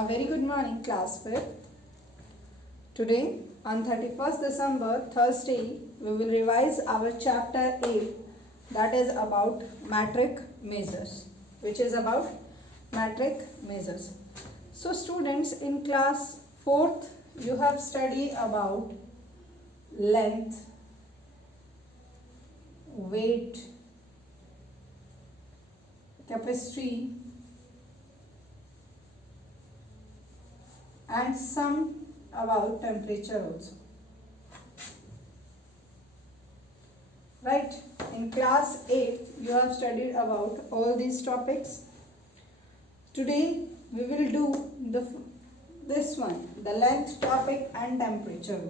A very good morning, class 5. Today, on 31st December, Thursday, we will revise our chapter 8, that is about metric measures, which is about metric measures. So, students, in class 4th, you have studied about length, weight, capacity, and some about temperature also. Right? In class 8, you have studied about all these topics. Today, we will do this one, the length topic and temperature.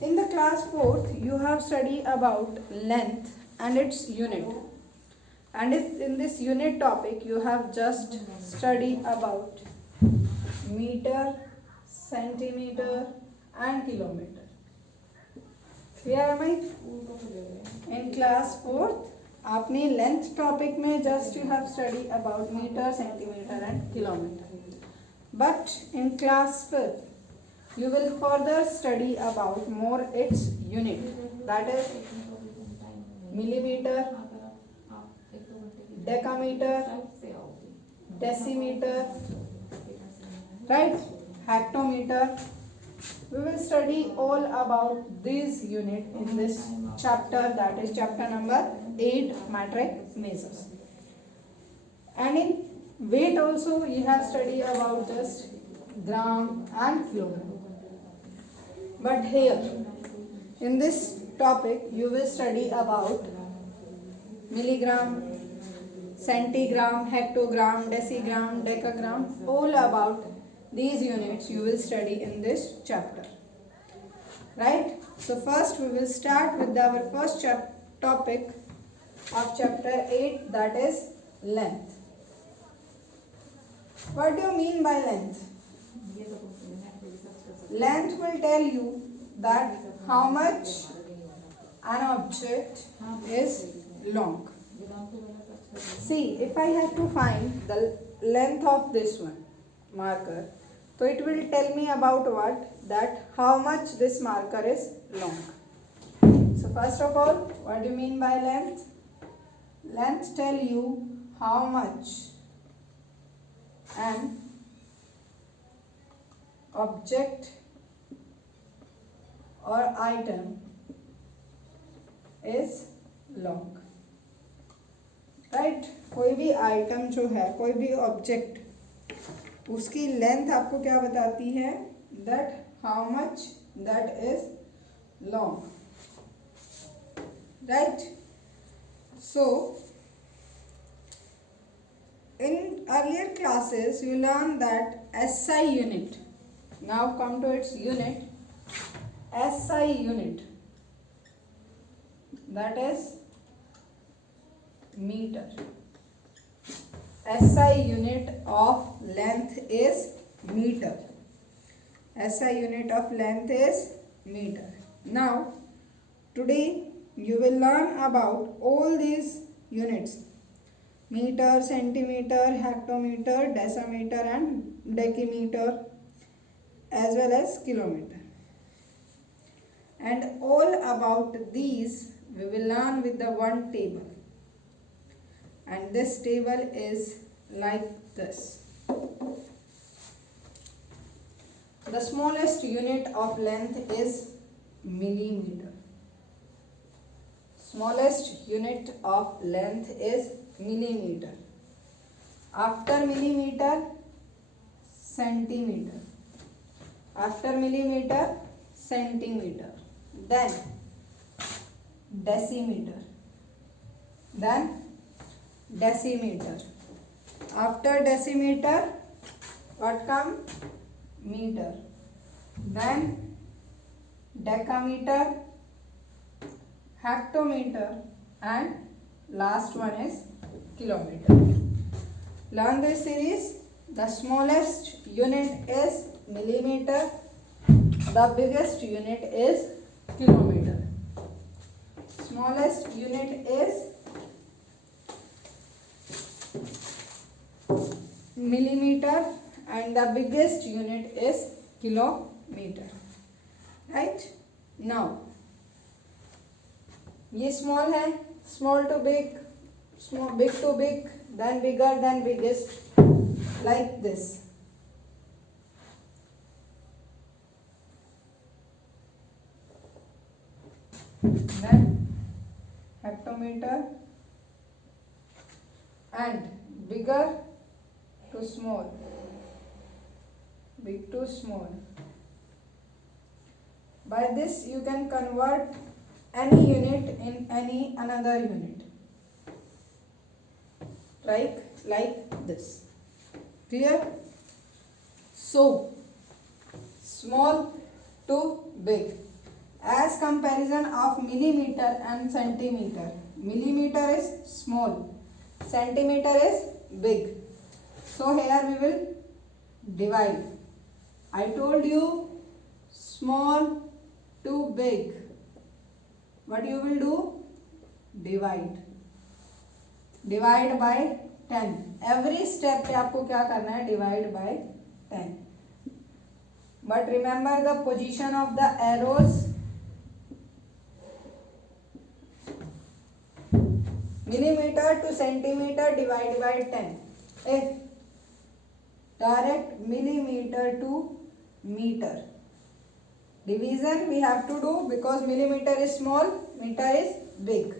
In the class 4th, you have studied about length and its unit. And in this unit topic, you have just studied about meter, centimeter and kilometer. Clear am I? In class 4th, आपने length topic में just you have studied about meter, centimeter and kilometer. But in class 5th, you will further study about more its unit. That is millimeter, decameter, decimeter, right? Hectometer. We will study all about these units in this chapter, that is chapter number 8, metric measures. And in weight also you have studied about just gram and kilogram. But here in this topic you will study about milligram, centigram, hectogram, decigram, decagram, all about these units you will study in this chapter. Right? So first we will start with our first topic of chapter 8, that is length. What do you mean by length? Length will tell you that how much an object is long. See, if I have to find the length of this one marker, so it will tell me about what? That how much this marker is long. So first of all, what do you mean by length? Length tell you how much an object or item is long. Right कोई भी item जो है, कोई भी object, उसकी length आपको क्या बताती है? That how much that is long. Right? So in earlier classes you learned that SI unit. Now come to its unit. SI unit, that is meter. SI unit of length is meter. SI unit of length is meter. Now today you will learn about all these units: meter, centimeter, hectometer, decimeter and decameter, as well as kilometer. And all about these we will learn with the one table. And this table is like this. The smallest unit of length is millimeter. Smallest unit of length is millimeter. After millimeter, centimeter. After millimeter, centimeter. Then decimeter. Then decimeter. After decimeter, what come? Meter. Then decameter, hectometer, and last one is kilometer. Learn this series. The smallest unit is millimeter. The biggest unit is kilometer. Smallest unit is millimeter and the biggest unit is kilometer. Right? Now ये small है, small to big, small, big to big, then bigger than biggest, like this. Then hectometer and bigger to small, big to small. By this you can convert any unit in any another unit, like this. Clear? So small to big, as comparison of millimeter and centimeter. Millimeter is small, centimeter is big. So here we will divide. I told you small to big. What you will do? Divide. Divide by 10. Every step पे आपको क्या करना है? Divide by 10. But remember the position of the arrows. Millimeter to centimeter divide by 10. If direct millimeter to meter. Division we have to do because millimeter is small, meter is big.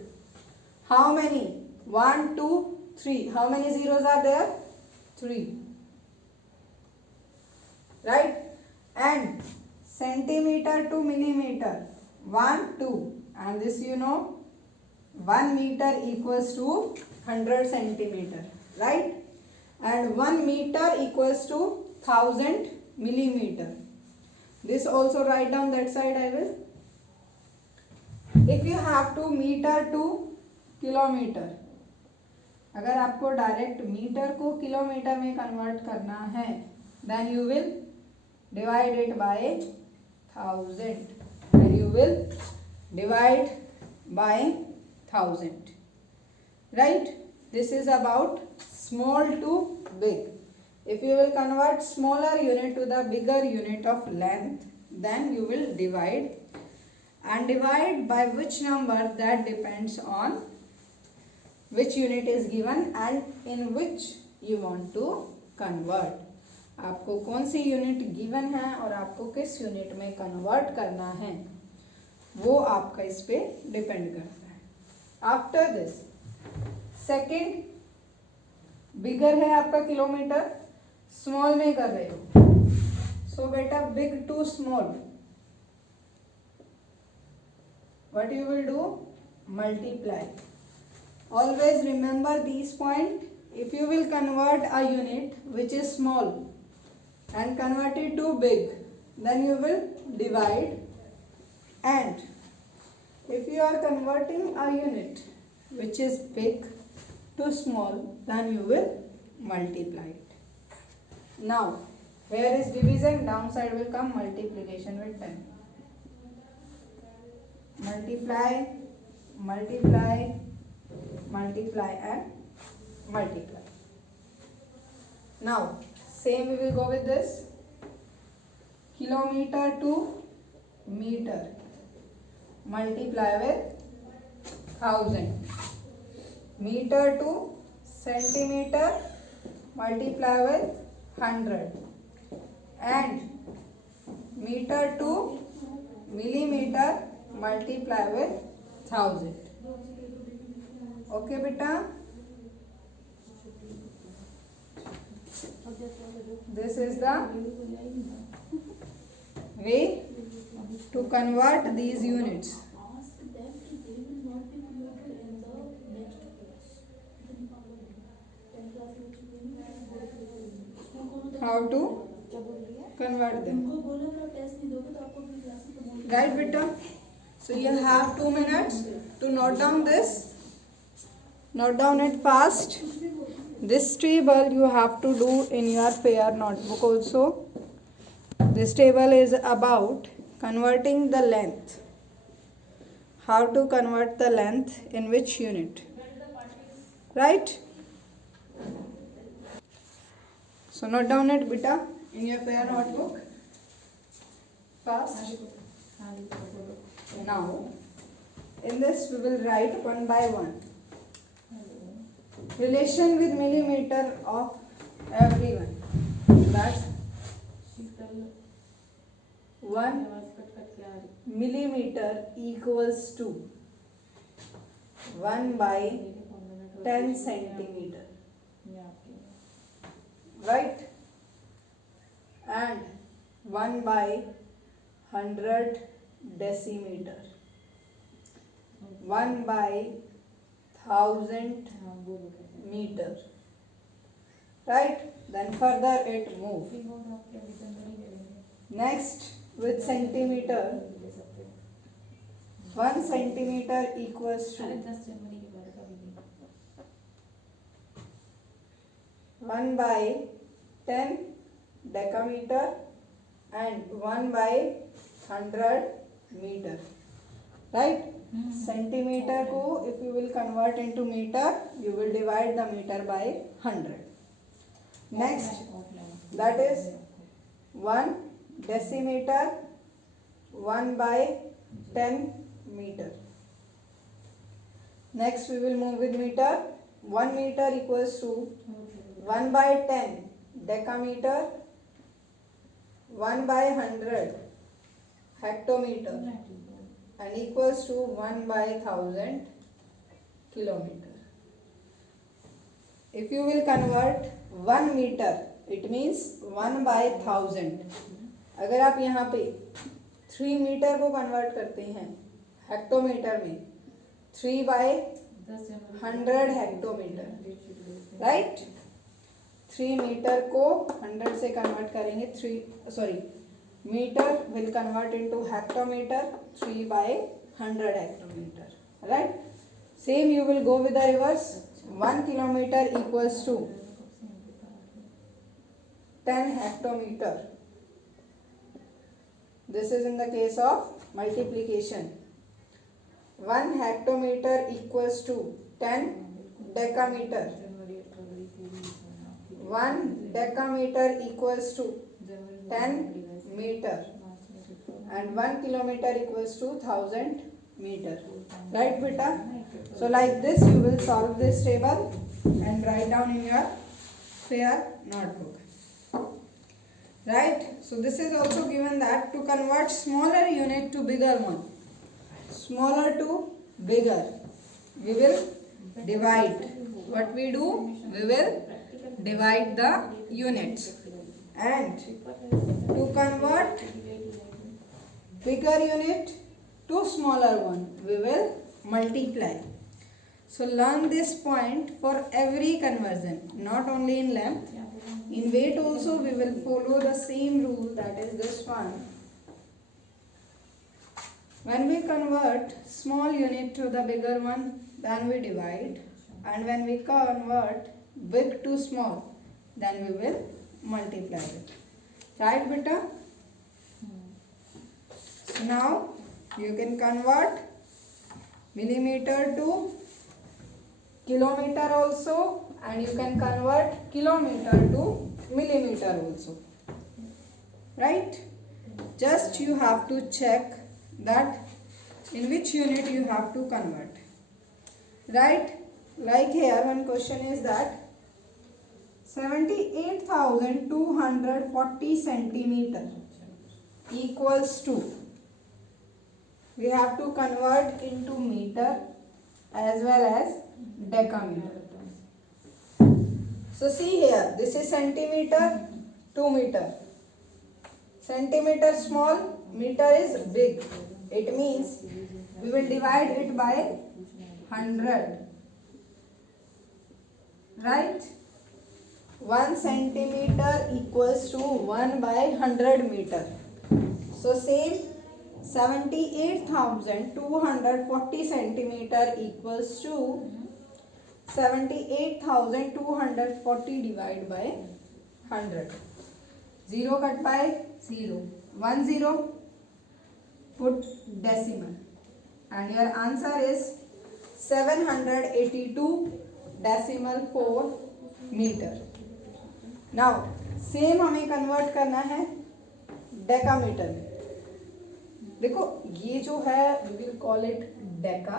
How many? 1, 2, 3. How many zeros are there? 3. Right? And centimeter to millimeter. 1, 2. And this you know, 1 meter equals to 100 centimeter. Right? And 1 meter equals to 1000 millimeter. This also write down that side I will. If you have to meter to kilometer, अगर आपको direct metre को kilometre में convert करना है, then you will divide it by 1000. Then you will divide by 1000. Right? This is about small to big. If you will convert smaller unit to the bigger unit of length, then you will divide. And divide by which number, that depends on which unit is given and in which you want to convert. आपको कौन सी unit given है और आपको किस unit में convert करना है, वो आपका इस पे डिपेंड करता है. आफ्टर दिस सेकेंड, बिगर है आपका किलोमीटर, स्मॉल में कर रहे हो. सो बेटा big to small, what you will do? Multiply. Always remember this point. If you will convert a unit which is small and convert it to big, then you will divide. And if you are converting a unit which is big to small, then you will multiply it. Now where is division? Downside will come multiplication with 10. Multiply, multiply, multiply and multiply. Now same we will go with this. Kilometer to meter, multiply with 1000. Meter to centimeter, multiply with 100. And meter to millimeter, multiply with 1000. Okay beta? This is the way to convert these units. How to convert them? Right beta? So you have 2 minutes to note down this. Note down it fast. This table you have to do in your pair notebook also. This table is about converting the length. How to convert the length in which unit? Right? So note down it, beta, in your pair notebook. Fast. Now, in this we will write one by one. Relation with millimeter of everyone. That's 1 millimeter equals to 1 by 10 centimeter. Right? And 1 by 100 decimeter. 1 by 1000 meter. Right? Then further it moves. Next, with centimeter, 1 centimeter equals to 1 by 10 decameter and 1 by 100 meter. Right? Centimeter को if you will convert into meter, you will divide the meter by 100. Next, that is 1 decimeter, 1 by 10 meter. Next we will move with meter. 1 meter equals to 1 by 10 decameter, 1 by 100 hectometer, and equals to 1 by 1000 kilometer. If you will convert 1 meter, it means 1 by 1000. अगर आप यहाँ पे 3 metre को convert करते हैं hectometre में, 3 by 100 hectometre. Right? 3 metre को 100 से कन्वर्ट करेंगे. Meter will convert into hectometer. 3 by 100 hectometer. Right? Same you will go with the reverse. 1 kilometer equals to 10 hectometer. This is in the case of multiplication. 1 hectometer equals to 10 decameter. 1 decameter equals to 10 meter. And 1 kilometer equals to 1000 meter. Right, beta? So like this you will solve this table and write down in your fair notebook. Right? So this is also given that to convert smaller unit to bigger one. Smaller to bigger. We will divide. What we do? We will divide the units. And to convert bigger unit to smaller one, we will multiply. So learn this point for every conversion, not only in length. In weight also we will follow the same rule, that is this one. When we convert small unit to the bigger one, then we divide. And when we convert big to small, then we will multiply it. Right, beta? So now you can convert millimeter to kilometer also, and you can convert kilometer to millimeter also. Right? Just you have to check that in which unit you have to convert. Right? Like here one question is that 78,240 centimeter equals to, we have to convert into meter as well as decameter. So see here, this is centimeter, 2 meter. Centimeter small, meter is big. It means we will divide it by 100. Right? 1 centimeter equals to 1 by 100 meter. So same 78,240 centimeter equals to 78,240 divided by 100. 0 cut by 0. 1 0. Put decimal. And your answer is 782 decimal 4 meter. Now same हमें convert करना है decametre में। देखो ये जो है we will call it deca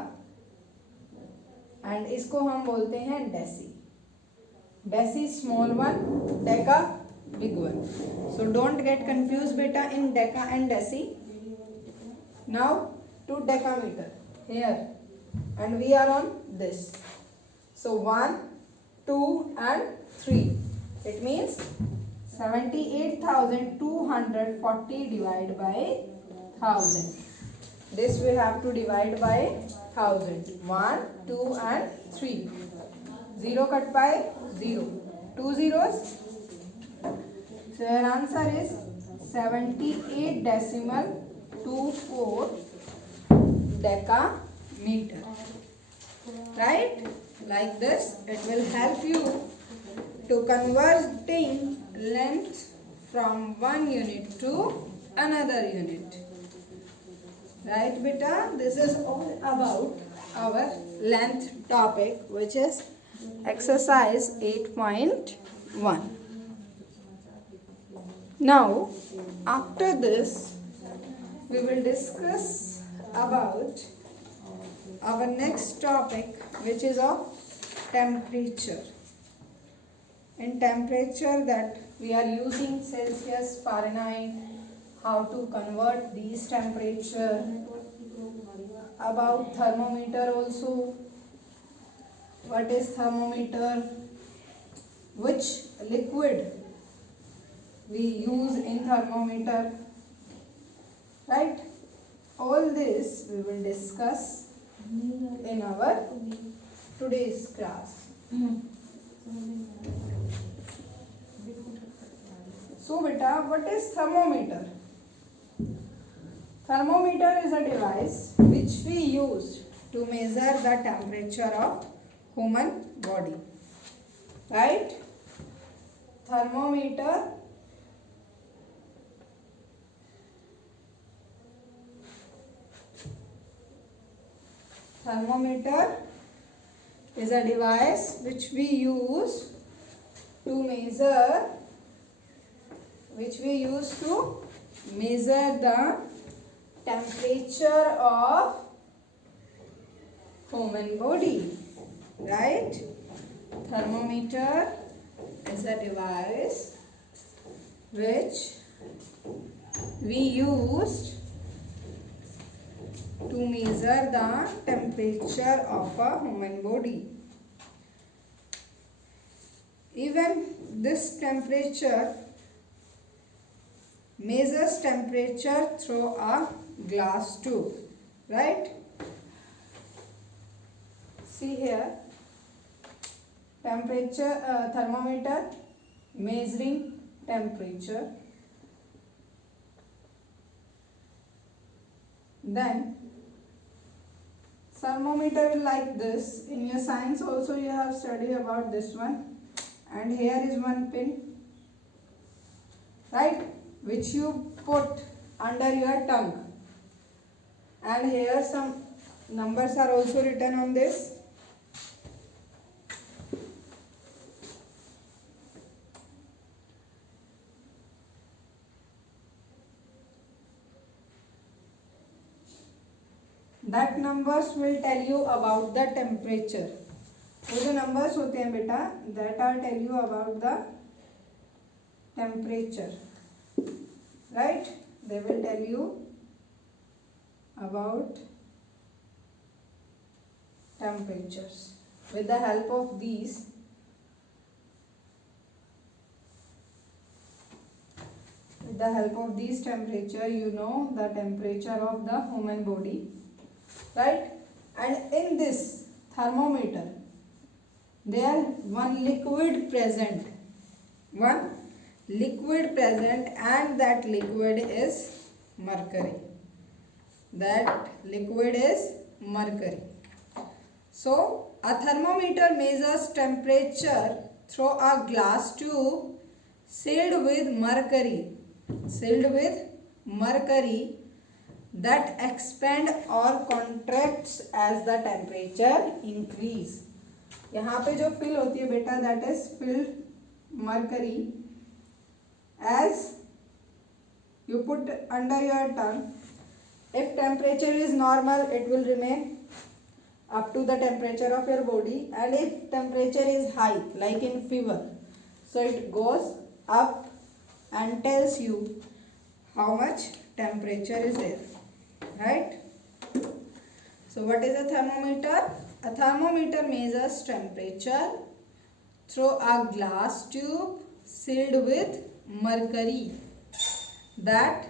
and इसको हम बोलते हैं deci. Deci small one, deca big one. So don't get confuse बेटा in deca and deci. Now to decametre here and we are on this. So 1, 2 and 3. It means 78,240 divided by 1000. This we have to divide by 1000. 1, 2 and 3. 0 cut by 0. 2 zeros. So your answer is 78.24 decameter. Right? Like this, it will help you to converting length from one unit to another unit. Right, beta? This is all about our length topic, which is exercise 8.1. Now, after this, we will discuss about our next topic, which is of temperature. In temperature, that we are using Celsius, Fahrenheit, how to convert these temperature, about thermometer also. What is thermometer? Which liquid we use in thermometer? Right? All this we will discuss in our today's class. So beta, what is thermometer? Thermometer is a device which we use to measure the temperature of human body. Right? Thermometer is a device which we use to measure the temperature of human body. Right? Thermometer is a device which we use to measure the temperature of a human body. Even this temperature measures temperature through a glass tube. Right? See here, temperature thermometer measuring temperature. Then thermometer like this. In your science also you have studied about this one. And here is one pin, right, which you put under your tongue. And here some numbers are also written on this. That numbers will tell you about the temperature. वो जो numbers होते हैं बेटा, that are tell you about the temperature. Right? They will tell you about temperatures. With the help of these, temperature, you know the temperature of the human body. Right? And in this thermometer, there one liquid present, and that liquid is mercury. So a thermometer measures temperature through a glass tube sealed with mercury that expand or contracts as the temperature increase. यहाँ पे जो fill होती है बेटा, that is filled mercury, as you put under your tongue. If temperature is normal, it will remain up to the temperature of your body, and if temperature is high, like in fever, so it goes up and tells you how much temperature is there, right? So what is a thermometer? A thermometer measures temperature through a glass tube sealed with mercury that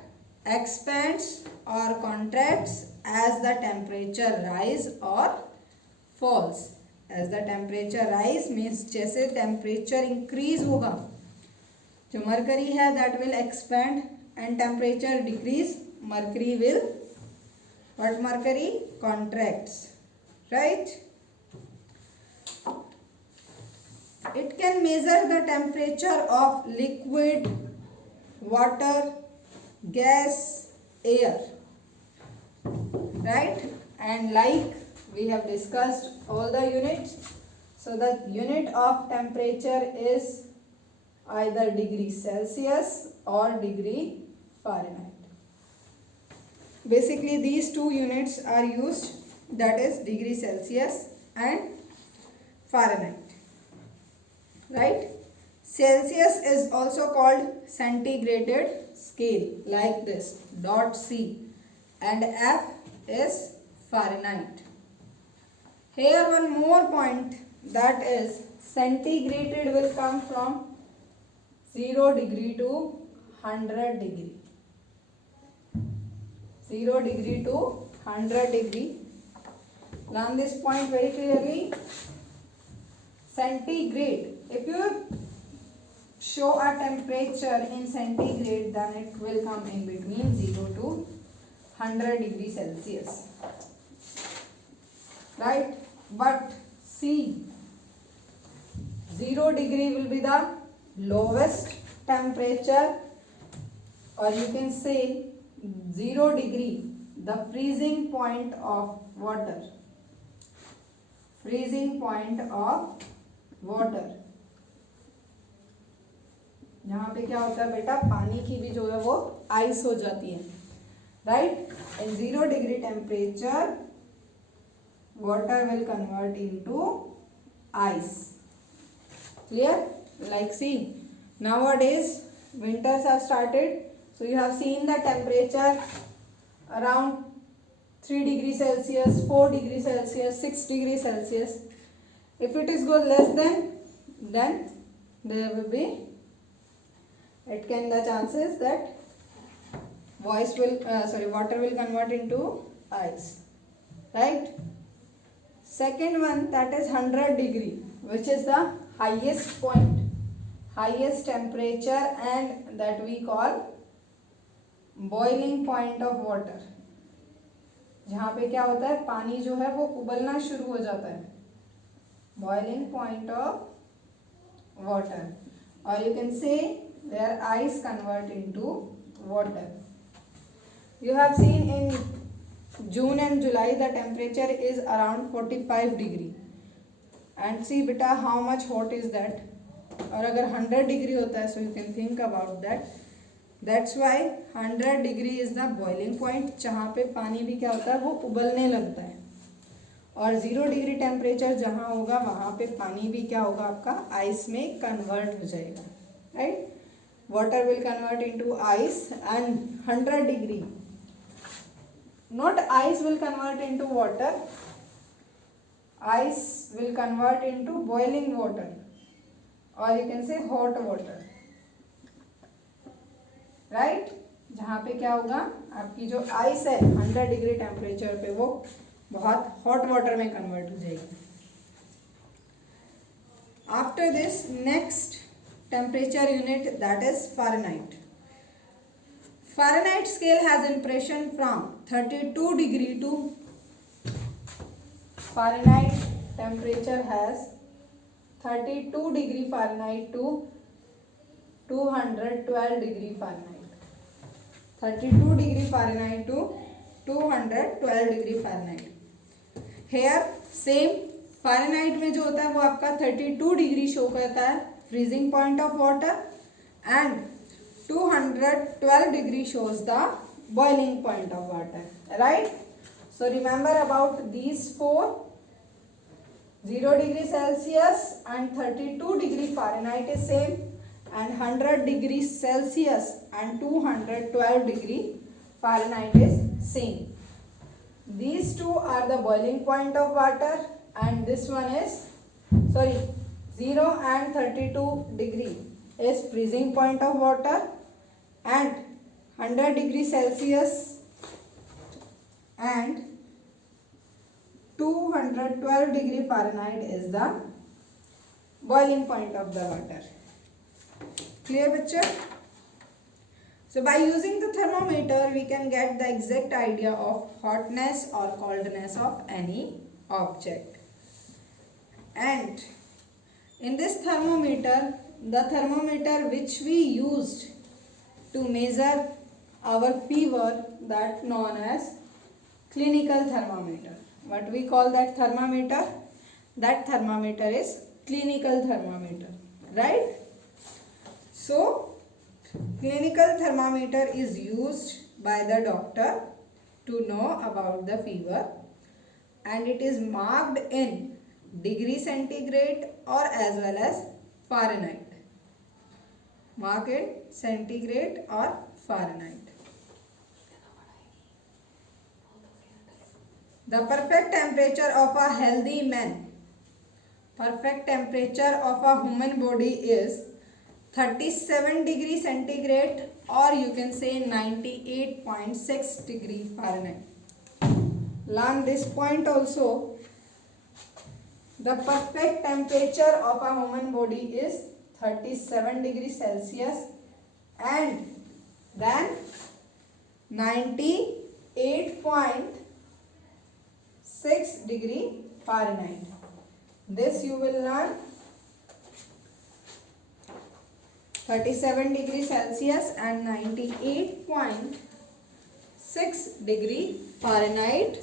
expands or contracts as the temperature rise or falls. As the temperature rise means जैसे temperature increase होगा, जो mercury है that will expand, and temperature decrease, mercury will, what mercury contracts, right? It can measure the temperature of liquid, water, gas, air, right? And like we have discussed all the units, so the unit of temperature is either degree Celsius or degree Fahrenheit. Basically these two units are used, that is degree Celsius and Fahrenheit, right? Celsius is also called centigrade scale, like this, dot C, and F is Fahrenheit. Here one more point, that is centigrade will come from 0 degree to 100 degree. 0 degree to 100 degree. Learn this point very clearly. Centigrade, if you show a temperature in centigrade, then it will come in between 0 to 100 degree Celsius, right? But see, 0 degree will be the lowest temperature, or you can say 0 degree, the freezing point of water. Freezing point of water. यहाँ पे क्या होता है बेटा, पानी की भी जो है वो आइस हो जाती है, right? In 0 degree temperature water will convert into ice. Clear? Like see, nowadays winters have started, so you have seen the temperature around 3 degree Celsius, 4 degree Celsius, 6 degree Celsius. If it is go less than, then there will be, it can the chances that water will convert into ice, right? Second one, that is 100 degree, which is the highest point, highest temperature, and that we call boiling point of water. जहाँ पे क्या होता है, पानी जो है वो उबलना शुरू हो जाता है, boiling point of water, or you can say where ice convert into water. You have seen in June and July the temperature is around 45 degree, and see beta how much hot is that. और अगर 100 degree होता है, so you can think about that. That's why 100 degree is the boiling point, जहाँ पे पानी भी क्या होता है वो उबलने लगता है, और 0 degree temperature जहाँ होगा वहाँ पे पानी भी क्या होगा आपका आइस में कन्वर्ट हो जाएगा, right? Water will convert into ice, and 100 degree, not ice will convert into water, ice will convert into boiling water, or you can say hot water, right? जहाँ पे क्या होगा आपकी जो आइस है 100 डिग्री टेम्परेचर पे वो बहुत हॉट वाटर में कन्वर्ट हो जाएगी. After this next temperature unit, that is Fahrenheit. Fahrenheit scale has impression from 32 degree to Fahrenheit temperature has 32 degree Fahrenheit to 212 degree Fahrenheit. 32 degree Fahrenheit to 212 degree Fahrenheit. Here same Fahrenheit में जो होता है वो आपका 32 degree show करता है freezing point of water, and 212 degree shows the boiling point of water, right? So remember about these four. 0 degree Celsius and 32 degree Fahrenheit is same, and 100 degree Celsius and 212 degree Fahrenheit is same. These two are the boiling point of water, and this one is 0 and 32 degree is freezing point of water, and 100 degree Celsius and 212 degree Fahrenheit is the boiling point of the water. Clear, bachcha? So by using the thermometer, we can get the exact idea of hotness or coldness of any object. And in this thermometer, the thermometer which we used to measure our fever, that known as clinical thermometer. What we call that thermometer? That thermometer is clinical thermometer, right? So clinical thermometer is used by the doctor to know about the fever, and it is marked in degree centigrade or as well as Fahrenheit. Mark in centigrade or Fahrenheit. The perfect temperature of a healthy man, perfect temperature of a human body is 37 degree centigrade, or you can say 98.6 degree Fahrenheit. Learn this point also. The perfect temperature of a human body is 37 degree Celsius and then 98.6 degree Fahrenheit. This you will learn. 37 degree Celsius and 98.6 degree Fahrenheit.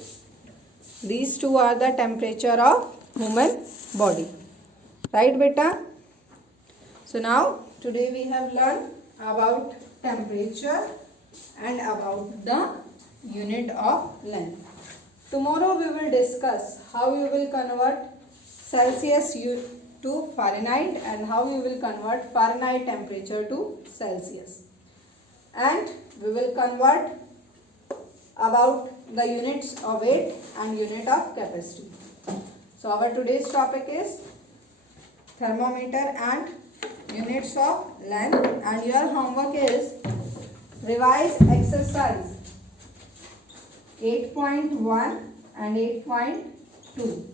These two are the temperature of human body. Right, beta? So now today we have learned about temperature and about the unit of length. Tomorrow we will discuss how you will convert Celsius to Fahrenheit and how you will convert Fahrenheit temperature to Celsius. And we will convert about the units of weight and unit of capacity. So our today's topic is thermometer and units of length, and your homework is revise exercise 8.1 and 8.2.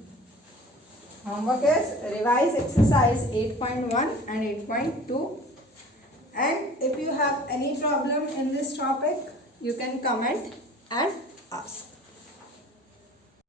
Homework is revise exercise 8.1 and 8.2. And if you have any problem in this topic, you can comment and ask.